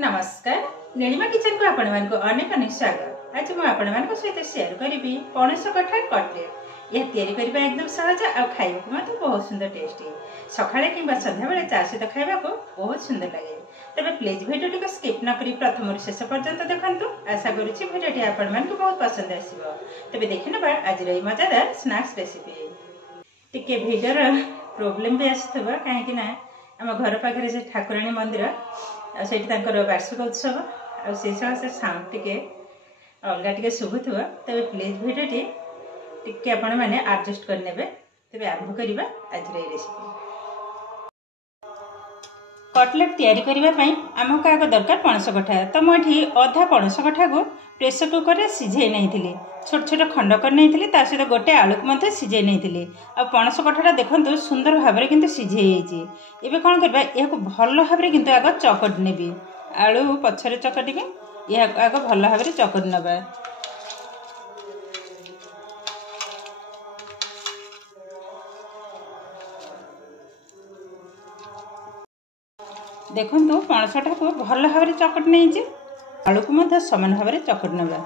नमस्कार नीलिमा किचन को आपण मानक अनेक अनेक स्वागत। आज मु आपण मानक सहित शेयर करी पणस कठा कटलेट। यह तैयारी करबा एकदम सहज आ खाइबा मते बहुत सुंदर टेस्टी। सकाळे किंबा संध्या बेले चा सहित खाइबा को बहुत सुंदर लागे। तबे प्लीज वीडियो को स्किप न करी प्रथम शेष पर्यंत देखंतु। आशा करूची वीडियो आपण मानक बहुत पसंद आसीबो। तबे देखिनबा आज रे मजेदार स्नैक्स रेसिपी। टिके वीडियो प्रॉब्लम भी आसथबा काहे कि ना हम घर पाखरे से ठाकुराणी मंदिर सेठी वार्षिक उत्सव से साउंड टे अलग टे शुभुव। तबे प्लीज भिडियो टी आपण मैंने एडजस्ट करने। तबे आरंभ करवा आज रेसिपी। कटलेट तैयारी करने आम का दरकार पणस कठा। तो मुझे अधा पणस कठा को प्रेसर कुकर में सीझे नहीं छोट छोट खंड कर नहीं सहित गोटे आलू को सीझे नहीं। आ पणस कठाटा देखो सुंदर भाव में किंतु सीझे एबे कौन करबा यह भल भाव में किंतु आग चकट नेबी। आलू पछरे चकटिबे यह आग भल भाव में चकट नबा। देखंतु पणसटा को भल भाव में चकट नहीं आलू को समान भाव में चकट नबा।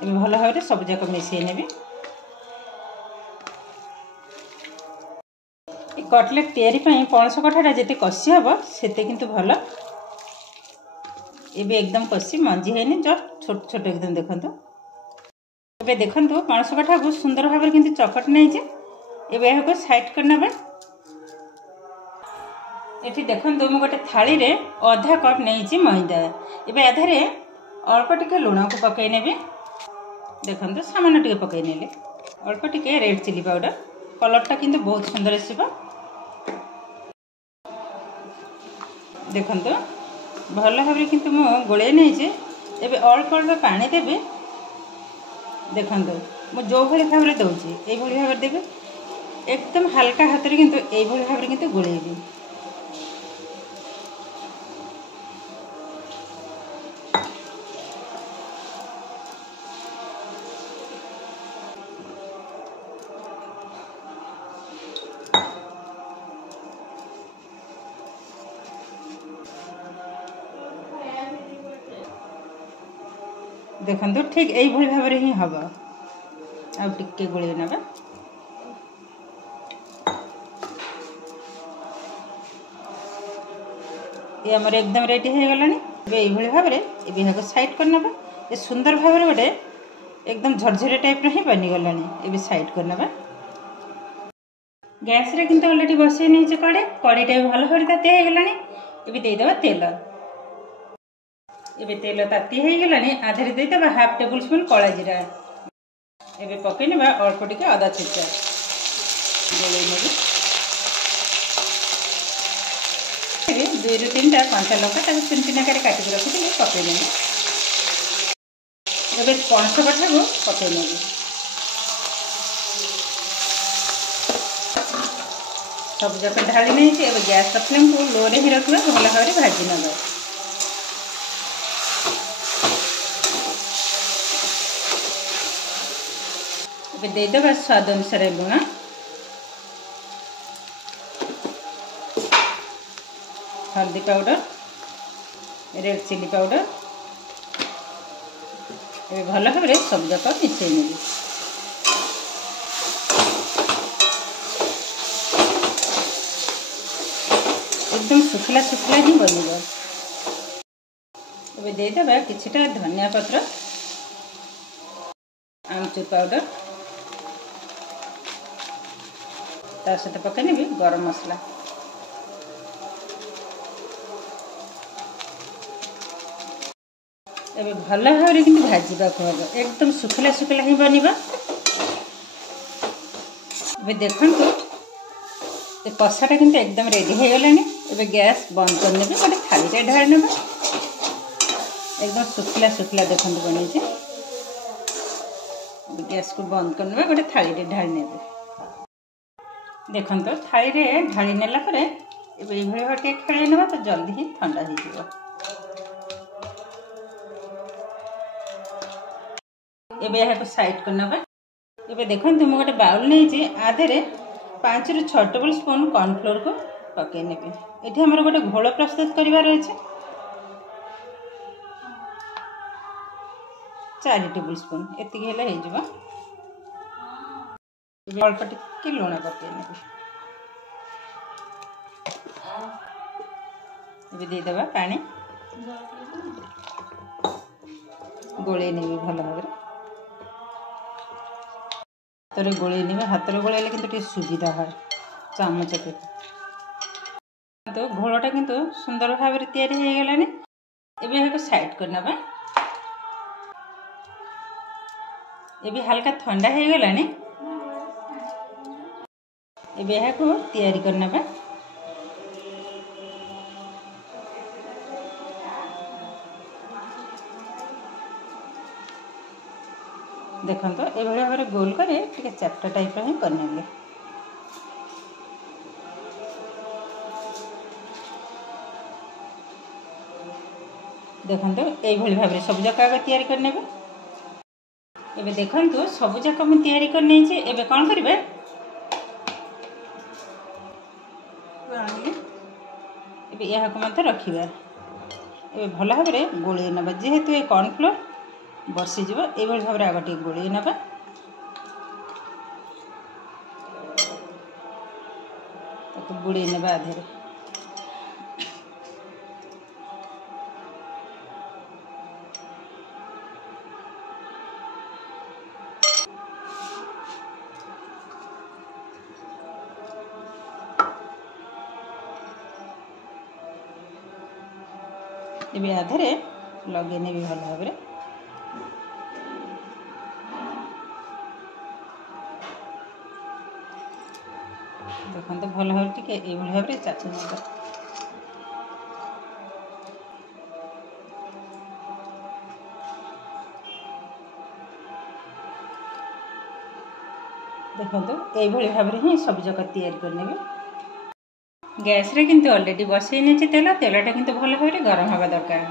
भल भाव में सब जाक मिसई नेबी। कटलेट तैयारी पणस कठाटा जिते कषि हम से किंतु भल। एबे एकदम कषि मंजी है जस्ट छोट छोट एकदम देखंतु। एबे देखंतु पणस कठा को सुंदर भाव में किंतु चकट नहीं एबे यह साइड करना। ये देखो मु गोटे थाली रे आधा कप नहीं मैदा। एबे आधारे अल्प टिके लुण को पकई नेबी। देखो सामान टे पकई नेले अल्प टिके रेड चिली पाउडर कलरटा किंतु बहुत सुंदर आसीबो। देखो भल भाव में किंतु मु गोले नहीं एबे अल्प अल्प पानी देबे। देखो मु जो भली भाव में दउची ए भली भाव में देबे एकदम हल्का हाथ रे किंतु ए भली भाव में किंतु गोलेबी। देखो ठीक यही भाव में ही हम आगे गोल ना। ये आमर एकदम रेडी हो गलानी। ये भाव में ये साइड करना। ये सुंदर भाव में गोटे एकदम झरझरे टाइप ही बनीगलानी। ये साइड करना। गैस रे किंतु अलरेडी बसई नहीं कड़ाईटा भी भल भाव ताती हो गलानी। ये देदेबा तेल। एबे तेल ताती हो गलानी आधे देदेबा हाफ टेबुल स्पून कला जीरा। एबे पकई नेबा अल्प टिके अदा छेचा गोले नेबी। एबे 2 ରୁ 3टा कंचा लंका ताको चुन चुन आकार काटि रखिथिले पकई नेबी। एबे पणस कठा को पकई नेबी। सब जक ढाली नहीं एबे गैस फ्लेम को लो रे ही रखबा भल भाव में भाजी नबा। देदेबा स्वाद अनुसार लुण हल्दी पाउडर रेड चिली पाउडर ये भल भाव में सब जाक मिसई नेबी। एकदम सुखला सुखला ही बनिबो। एबे देदेबा किछिटा धनिया पत्र आमचूर पाउडर ता सहित पकई नेबी गरम मसला। एबे भल भाव में किंतु भाजवा को हम एकदम सुखला सुखला ही बनिबा। एबे देखंतु ए कषाटा किंतु एकदम रेडी हो गलानी। एबे गैस बंद कर नेबे गोटे थाली रे ढाल नेबा। एकदम सुखला सुखला देखंतु बनी जे। गैस को बंद कर नेबा गोटे थाली रे ढाल नेबे। देखो थाली रे ढाली नेला परे एबे ये भाव टे खेले नेबा तो जल्दी ही ठंडा हो जिवो। एबे यह को साइड करना। एबे देखो मु गोटे बाउल नहीं आधे 5 ରୁ 6 टेबल स्पून कॉर्नफ्लोर को पकई नेबी एठी हमर गोटे घोल प्रस्तुत करिवार अछि 4 टेबल स्पून एतिके हेले हे जबा अल्प टिके लुण पकई नेबी एबे दे देबा पानी गोले नेबी भल भाबरे हाथ में गोले नहीं हाथ में गोले कि सुविधा है चामच के तो घोलटा किंतु सुंदर भाव में तैयारी हो गलानी एबे साइड करना एबे हल्का ठंडा हो गलानी एबे तैयारी करना देखो तो ये भाव में गोल करे चैप्टर टाइप ही करने देखो ये भाव में सब जाक आगे तैयारी करने एबे देखो सब जाक मुझे तैयारी करने एबे कौन करेंगे एबे यह मत रखा ए भल भाव में गोले ना जेहेतु ये कॉर्नफ्लोर बसीज ये भाव में आग टे गोल ना बुड़े ना आधे ये आधे लगे भी भल भाव में देखो तो भल भाव टे ये भाव में चाची ना देखो तो ये भाव में ही सब जगह तैयारी करने गैस रे किंतु ऑलरेडी बसई नहीं तेल तेलटा किंतु भल भाव में गरम हवा दरकार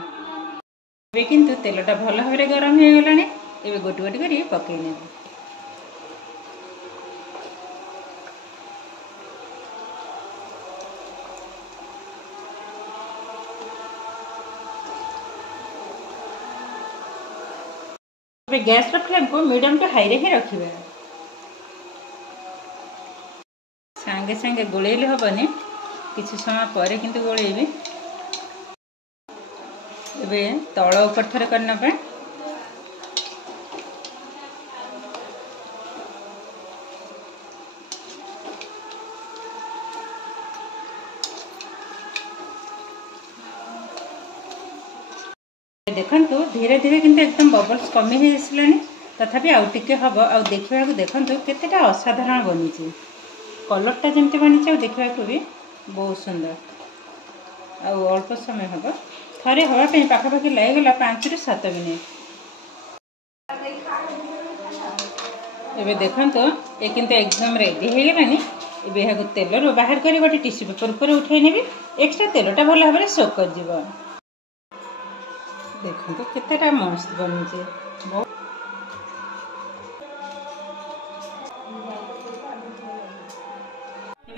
ए किंतु तेलटा भल भाव में गरम हो गलानी ए गोटी गोटी कर पकई ने गैस फ्लेम को मीडियम टू हाई रे ही रखिबे सांगे सांगे गोलेले हबनी किसी समय पर किंतु गोलेबी एबे तळ ऊपर थरे करना पे देखंतु धीरे धीरे किंतु एकदम बबल्स कमी हो आसलानी तथापि आउ टिके हम आ देखा देखंतु केतेटा असाधारण बनी कलरटा जमती बनी देखा भी बहुत सुंदर अल्प समय हम थे हाँपाई पाखापाखि लगेगा 5 ରୁ 7 मिनिट एबे देखंतु ये किंतु एकदम रेडी हो गलानी एबे यहाँ तेल बाहर कर गोटे टिश्यू पेपर ऊपर उठे नेबी एक्स्ट्रा तेलटा भल भाव में सोक कर जीव देखो केतेटा मस्त बनी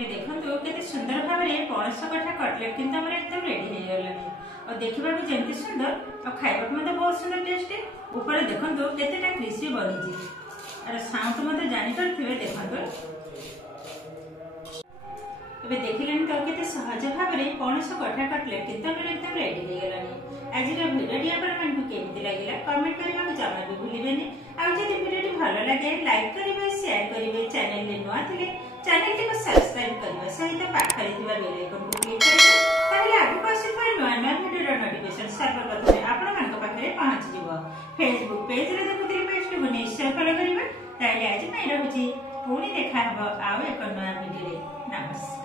देखो केते सुंदर भाव में पणस कठा कटलेट किंतु हमर एकदम रेडी हो गलानी और देखा भी जमती सुंदर और खाइबा मत बहुत सुंदर टेस्टी ऊपर देखो केतेटा क्रिस्पी बनी अरे साउंड मत जानी पारे देखो एबे देखिले तो केते सहज भाव में पणस कठा कटलेट किंतु हमर एकदम रेडी हो गलानी आज भिडियोटी आपको केमती लगे कमेंट करने को जमा भी भूलें आदि भिडियो भल लगे लाइक करेंगे शेयर करेंगे चैनल नुआ थे चैनल को सब्सक्राइब करने सहित पाखे बेल आइकन को क्लिक करेंगे आगे आसुवा नुआ नुआ भिडियो नोटिफिकेशन सर्वप्रथम आपण पाखे पहुंचीज फेसबुक पेज रे देखुते पेज को निश्चय फॉलो करेंगे आज रही पुणी देखा आउ एक नुआ भिडियो नमस्कार।